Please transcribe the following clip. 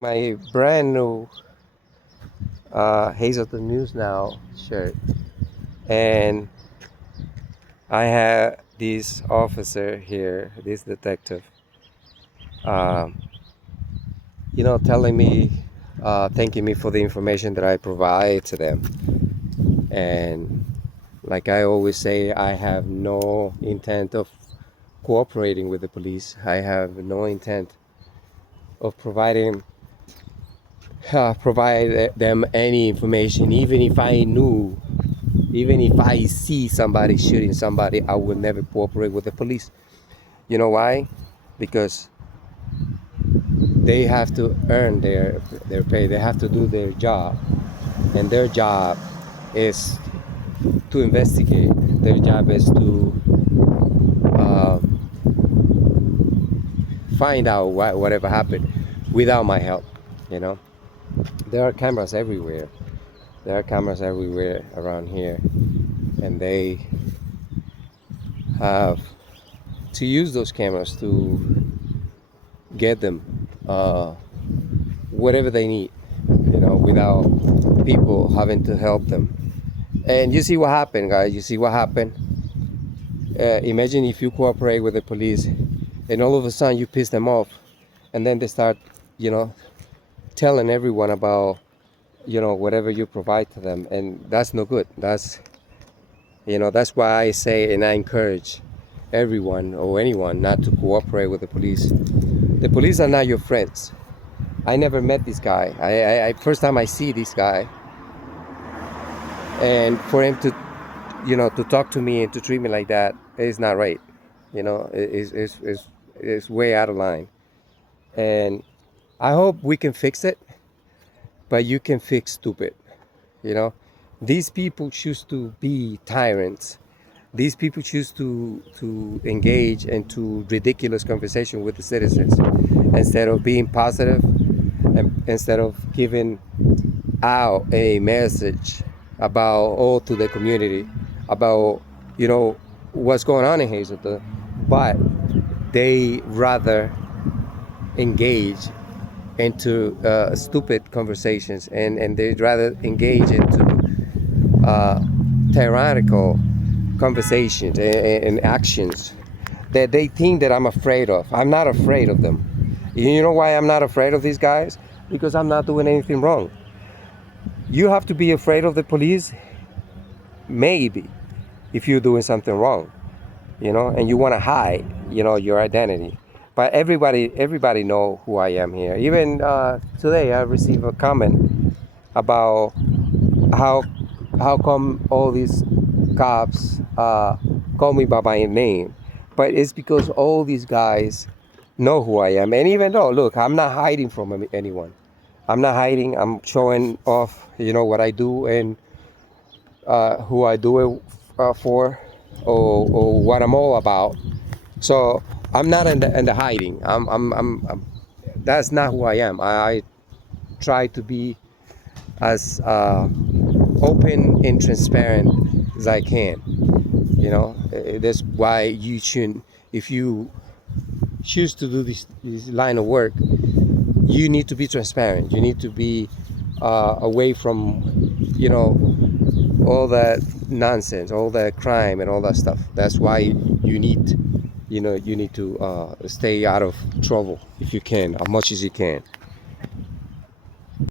My brand new Hazelton News Now shirt, and I have this officer here, this detective, um, telling me, thanking me for the information that I provide to them. And like I always say, I have no intent of cooperating with the police. I have no intent of provide them any information, even if I knew. Even if I see somebody shooting somebody, I will never cooperate with the police. You know why? Because they have to earn their pay. They have to do their job, and their job is to investigate. Their job is to uh, find out whatever happened without my help. You know, there are cameras everywhere. There are cameras everywhere around here, and they have to use those cameras to get them whatever they need, without people having to help them. And you see what happened, guys. You see what happened. Imagine if you cooperate with the police, and all of a sudden you piss them off, and then they start, you know, telling everyone about, whatever you provide to them, and that's no good. That's why I say and I encourage everyone or anyone not to cooperate with the police. The police are not your friends. I never met this guy. I first time I see this guy, and for him to, to talk to me and to treat me like that is not right. It's way out of line. And I hope we can fix it, but you can fix stupid. You know, these people choose to be tyrants. These people choose to engage into ridiculous conversation with the citizens instead of being positive, and instead of giving out a message about all to the community about what's going on in Hazelton, but they rather engage into stupid conversations, and they'd rather engage into tyrannical conversations and actions that they think that I'm afraid of. I'm not afraid of them. You know why I'm not afraid of these guys? Because I'm not doing anything wrong. You have to be afraid of the police, maybe, if you're doing something wrong, and you want to hide, your identity. But everybody know who I am here. Even today, I received a comment about how how come all these cops call me by my name, but it's because all these guys know who I am. And even though, look, I'm not hiding from anyone. I'm not hiding. I'm showing off, what I do and who I do it for, or what I'm all about. So I'm not in the hiding. That's not who I am. I try to be as open and transparent as I can. That's why you should, if you choose to do this line of work, you need to be transparent. You need to be away from, all that nonsense, all that crime and all that stuff. That's why you need to stay out of trouble if you can, as much as you can.